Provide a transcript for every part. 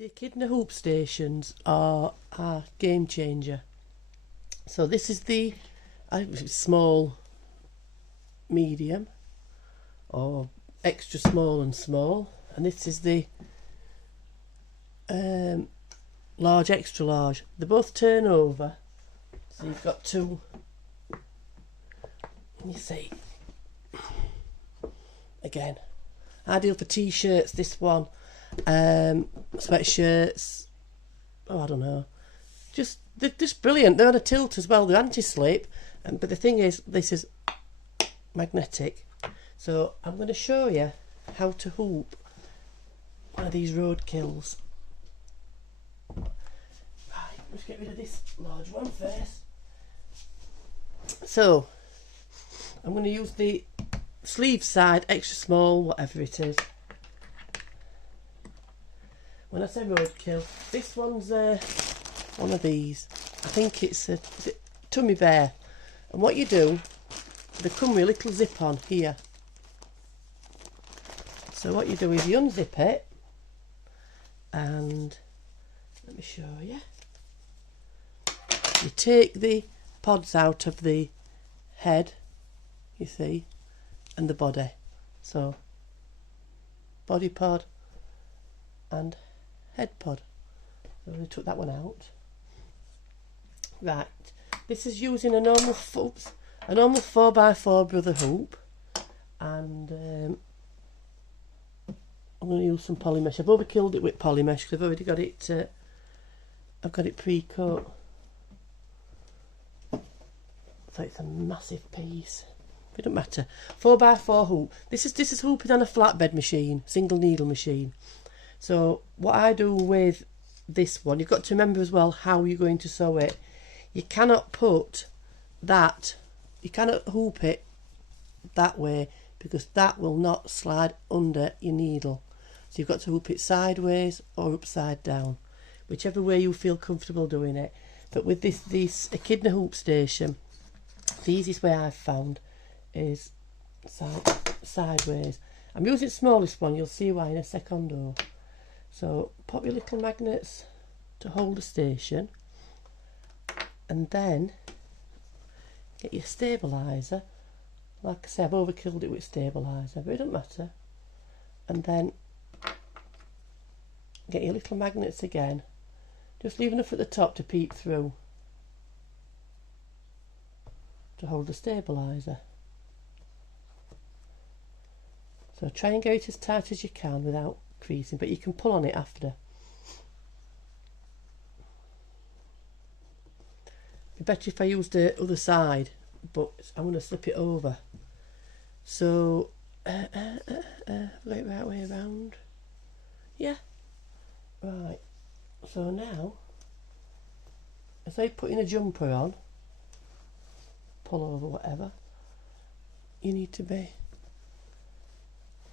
The Echidna hoop stations are a game changer. So this is the small, medium, or extra small and small, and this is the large, extra large. They both turn over, so you've got two. You see, again, ideal for t-shirts. This one. Sweatshirts, I don't know, they're just brilliant. They're on a tilt as well, they're anti-slip, but the thing is, this is magnetic. So I'm going to show you how to hoop one of these roadkills. Right, let's get rid of this large one first. So I'm going to use the sleeve side, extra small, whatever it is. When I say roadkill, this one's one of these. I think it's a tummy bear. And what you do, they come with a little zip on here. So what you do is you unzip it, and let me show you. You take the pods out of the head, you see, and the body. So body pod and head pod. So we took that one out. Right, this is using a normal 4x4 brother hoop, and I'm going to use some polymesh. I've overkilled it with polymesh because I've already got it. I've got it pre-cut, so it's a massive piece. It doesn't matter. 4x4 hoop. This is hooping on a flatbed machine, single needle machine. So what I do with this one, you've got to remember as well how you're going to sew it. You cannot put that, you cannot hoop it that way, because that will not slide under your needle. So you've got to hoop it sideways or upside down, whichever way you feel comfortable doing it. But with this Echidna hoop station, the easiest way I've found is sideways. I'm using the smallest one, you'll see why in a secondo. So pop your little magnets to hold the station, and then get your stabiliser. Like I say, I've overkilled it with stabiliser, but it doesn't matter. And then get your little magnets again, just leave enough at the top to peek through to hold the stabiliser. So try and get it as tight as you can without creasing, but you can pull on it after. It'd be better if I used the other side, but I'm going to slip it over. So right way around. Yeah. Right. So now, as I putting a jumper on, pull over, whatever, you need to be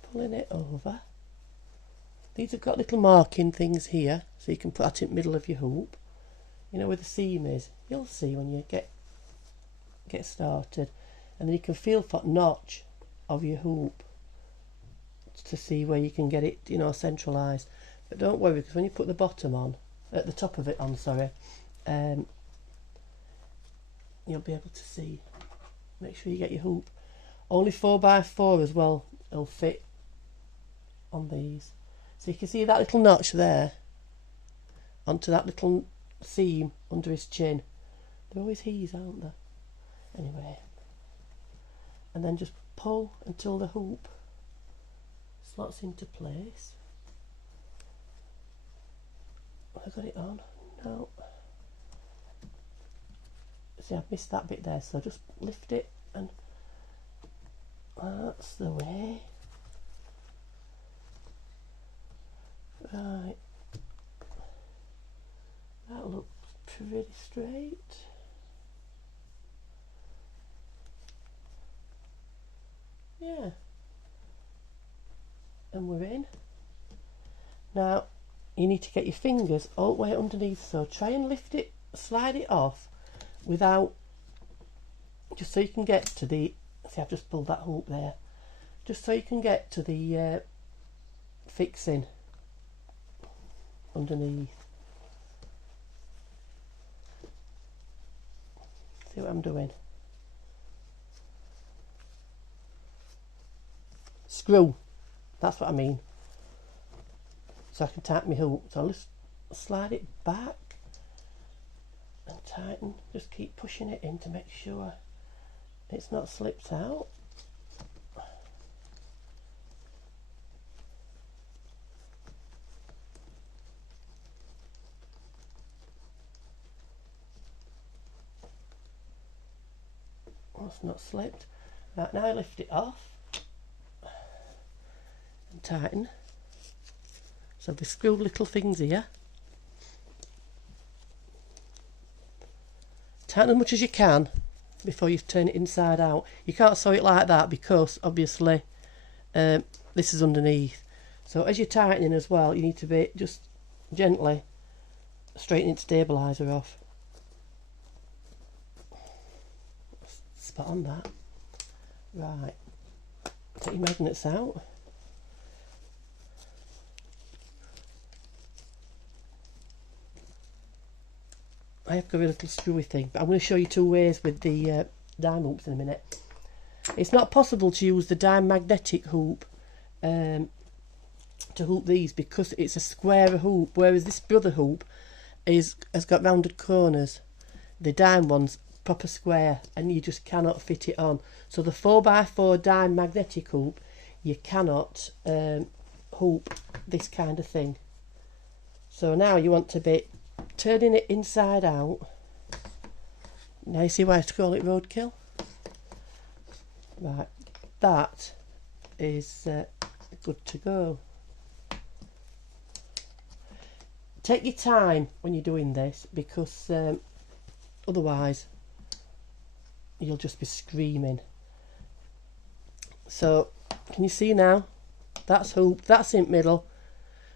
pulling it over. These have got little marking things here, so you can put that in the middle of your hoop. You know where the seam is. You'll see when you get started, and then you can feel for the notch of your hoop to see where you can get it, you know, centralised. But don't worry, because when you put the bottom on, at the top of it on, sorry, you'll be able to see. Make sure you get your hoop. Only 4x4 as well. It'll fit on these. So you can see that little notch there onto that little seam under his chin. They're always he's, aren't they? Anyway, and then just pull until the hoop slots into place. Have I got it on? No. See, I've missed that bit there, so just lift it, and that's the way. Right, that looks pretty straight. Yeah, and we're in. Now you need to get your fingers all the way underneath, so try and lift it, slide it off without, just so you can get to the, see, I've just pulled that hoop there, just so you can get to the fixing underneath. See what I'm doing? Screw, that's what I mean. So I can tighten my hoop. So I'll just slide it back and tighten. Just keep pushing it in to make sure it's not slipped out. That's not slipped. Right, now I lift it off and tighten. So the screwed little things here. Tighten as much as you can before you turn it inside out. You can't sew it like that because obviously this is underneath. So as you're tightening as well, you need to be just gently straightening the stabiliser off. Spot on that. Right, take your magnets out. I have got a little screwy thing, but I'm going to show you two ways with the dime hoops in a minute. It's not possible to use the dime magnetic hoop to hoop these because it's a square hoop, whereas this brother hoop has got rounded corners. The dime one's proper square and you just cannot fit it on. So the 4x4 dime magnetic hoop, you cannot hoop this kind of thing. So now you want to be turning it inside out. Now you see why I call it roadkill? Right, that is good to go. Take your time when you're doing this because otherwise you'll just be screaming. So can you see now? That's hoop, that's in middle.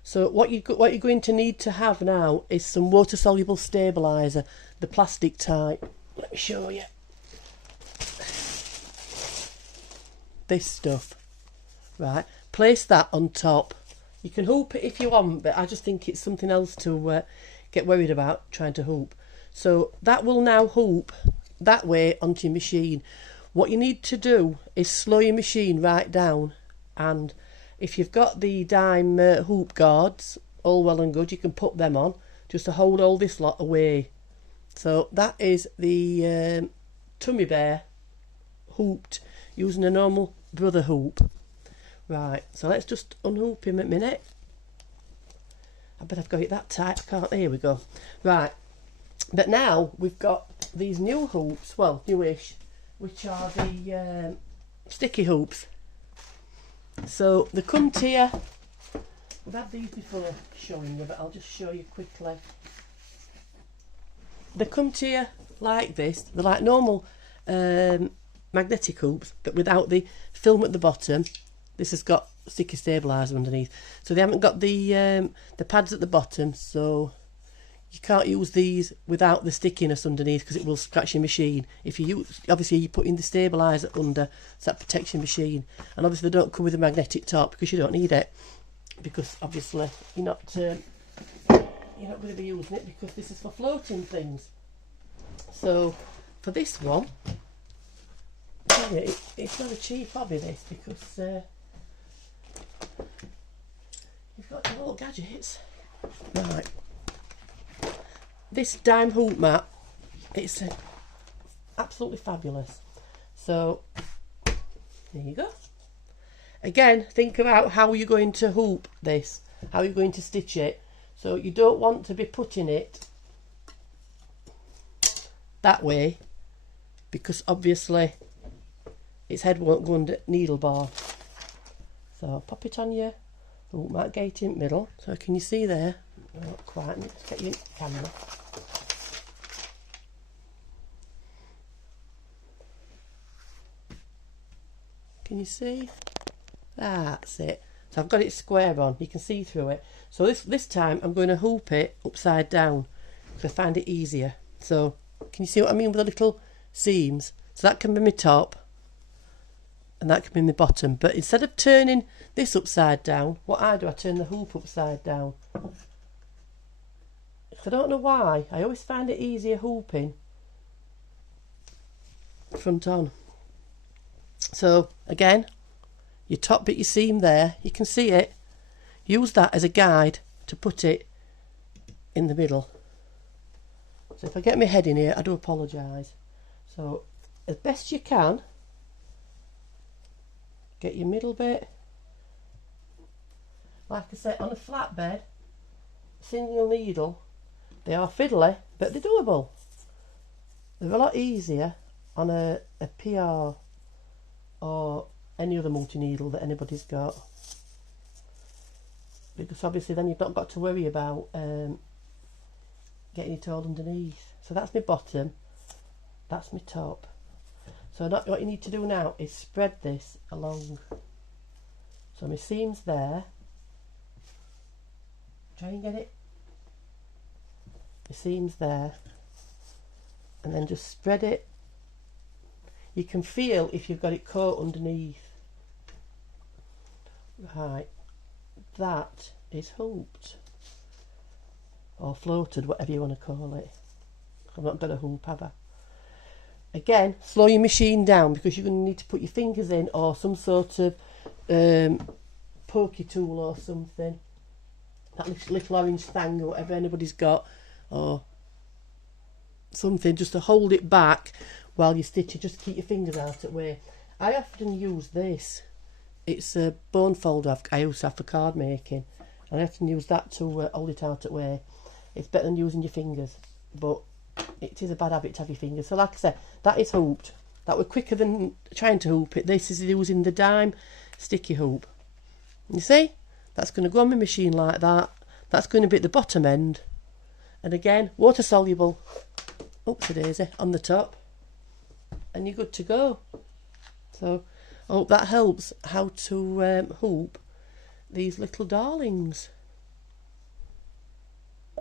So what you're going to need to have now is some water soluble stabiliser, the plastic type. Let me show you. This stuff. Right, place that on top. You can hoop it if you want, but I just think it's something else to get worried about trying to hoop. So that will now hoop that way onto your machine. What you need to do is slow your machine right down, and if you've got the dime hoop guards, all well and good, you can put them on just to hold all this lot away. So that is the tummy bear hooped using a normal brother hoop. Right, so let's just unhoop him a minute. I bet I've got it that tight, I can't. Here we go. Right, but now we've got these new hoops, well, newish, which are the sticky hoops. So they come to you. We've had these before showing you, but I'll just show you quickly. They come to you like this. They're like normal magnetic hoops, but without the film at the bottom. This has got sticky stabiliser underneath, so they haven't got the pads at the bottom, so you can't use these without the stickiness underneath because it will scratch your machine. If you use, obviously you put in the stabiliser under, so that protects your machine. And obviously they don't come with a magnetic top because you don't need it, because obviously you're not going to be using it because this is for floating things. So for this one, it's not a cheap hobby this, because you've got your little gadgets. Right. This dime hoop mat, it's absolutely fabulous. So there you go. Again, think about how you're going to hoop this, how you're going to stitch it. So you don't want to be putting it that way, because obviously its head won't go under needle bar. So pop it on your hoop mat gate in the middle. So can you see there? Not quite. Let's get you in the camera. Can you see? That's it. So I've got it square on. You can see through it. So this time I'm going to hoop it upside down because I find it easier. So can you see what I mean with the little seams? So that can be my top and that can be my bottom. But instead of turning this upside down, what I do, I turn the hoop upside down. I don't know why, I always find it easier hooping front on. So again, your top bit, your seam there, you can see it. Use that as a guide to put it in the middle. So if I get my head in here, I do apologise. So as best you can, get your middle bit. Like I said, on a flatbed, single needle, they are fiddly, but they're doable. They're a lot easier on a PR or any other multi-needle that anybody's got. Because obviously then you've not got to worry about getting it all underneath. So that's my bottom, that's my top. So what you need to do now is spread this along. So my seam's there. Try and get it. The seam's there. And then just spread it. You can feel if you've got it caught underneath. Right. That is hooped. Or floated, whatever you want to call it. I've not got a hoop, have I? Again, slow your machine down because you're going to need to put your fingers in or some sort of pokey tool or something. That little orange thing or whatever anybody's got, or something just to hold it back while you stitch it. Just keep your fingers out of the way. I often use this. It's a bone folder I used to have for card making, and I often use that to hold it out of the way. It's better than using your fingers, but it is a bad habit to have your fingers. So like I said, that is hooped. That was quicker than trying to hoop it. This is using the dime sticky hoop. You see? That's going to go on my machine like that. That's going to be at the bottom end. And again, water soluble. Oopsie daisy, on the top. And you're good to go. So, I hope that helps how to hoop these little darlings.